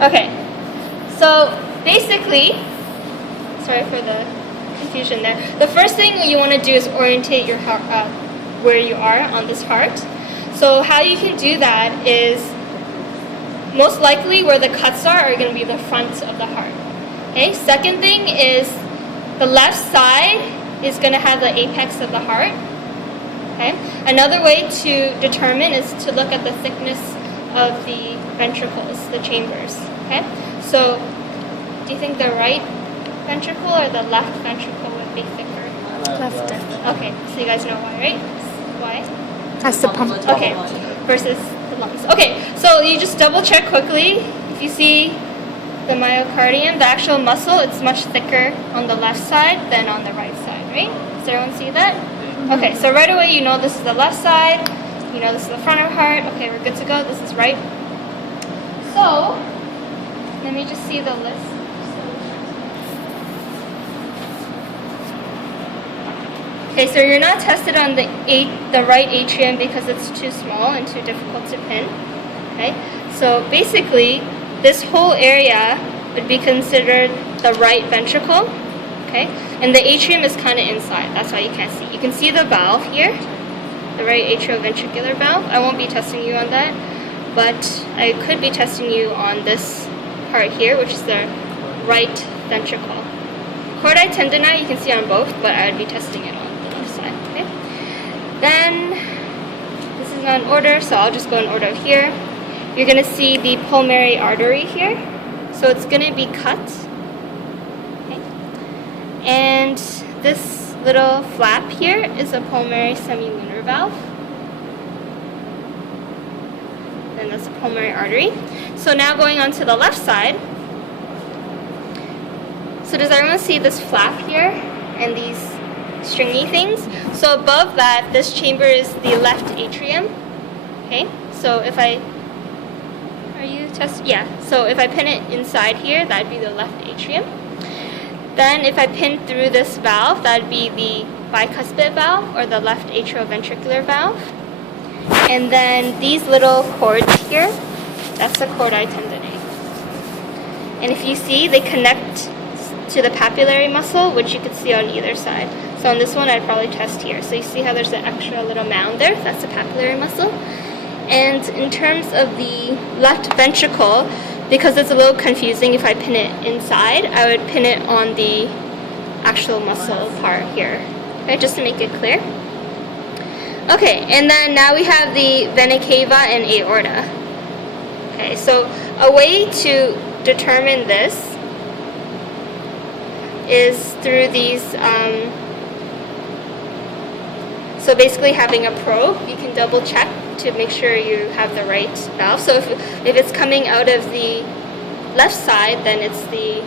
Okay, so basically, sorry for the confusion there. The first thing you want to do is orientate your heart where you are on this heart. So how you can do that is most likely where the cuts are going to be the front of the heart. Okay. Second thing is the left side is going to have the apex of the heart. Okay. Another way to determine is to look at the thickness of the ventricles, the chambers. Okay. So, do you think the right ventricle or the left ventricle would be thicker? Left. Okay. So you guys know why, right? Why? Has to pump. Okay. Versus the lungs. Okay. So you just double check quickly. If you see the myocardium, the actual muscle, it's much thicker on the left side than on the right side, right? Does everyone see that? Okay, so right away you know this is the left side, you know this is the front of the heart. Okay, we're good to go. This is right. So, let me just see the list. Okay, so you're not tested on the right atrium because it's too small and too difficult to pin. Okay, so basically, this whole area would be considered the right ventricle, okay? And the atrium is kind of inside, that's why you can't see. You can see the valve here, the right atrioventricular valve. I won't be testing you on that, but I could be testing you on this part here, which is the right ventricle. Chordae tendineae you can see on both, but I would be testing it on the left side, okay? Then, this is not in order, so I'll just go in order here. You're going to see the pulmonary artery here. So it's going to be cut. Okay. And this little flap here is a pulmonary semilunar valve. And that's a pulmonary artery. So now going on to the left side. So does everyone see this flap here and these stringy things? So above that, this chamber is the left atrium. Okay. So if I so if I pin it inside here, that would be the left atrium. Then if I pin through this valve, that would be the bicuspid valve or the left atrioventricular valve. And then these little cords here, that's the chordae tendineae. And if you see, they connect to the papillary muscle, which you can see on either side. So on this one, I'd probably test here. So you see how there's an extra little mound there? That's the papillary muscle. And in terms of the left ventricle, because it's a little confusing if I pin it inside, I would pin it on the actual muscle part here, okay, just to make it clear. Okay, and then now we have the vena cava and aorta. Okay, so a way to determine this is through these, so basically having a probe, you can double check to make sure you have the right valve. So if it's coming out of the left side, then it's the,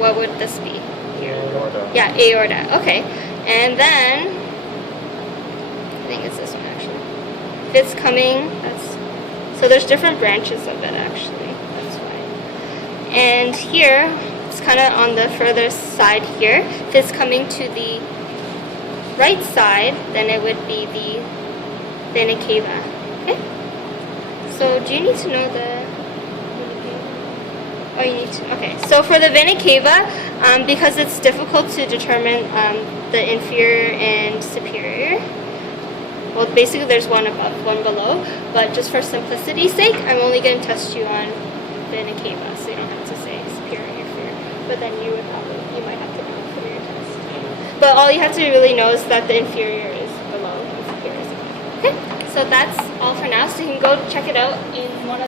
what would this be? Aorta. Yeah, aorta. Okay. And then, I think it's this one actually. If it's coming, so there's different branches of it actually. That's why. And here, it's kind of on the further side here. If it's coming to the right side, then it would be the vena cava. Okay? So do you need to know the vena cava? Oh, you need to. Okay. So for the vena cava, because it's difficult to determine the inferior and superior, well, basically there's one above, one below, but just for simplicity's sake, I'm only going to test you on vena cava, so you don't have to say superior and inferior. But then you might have to know for your test. But all you have to really know is that the inferior is below and superior is above. Okay, so that's all for now. So you can go check it out in one of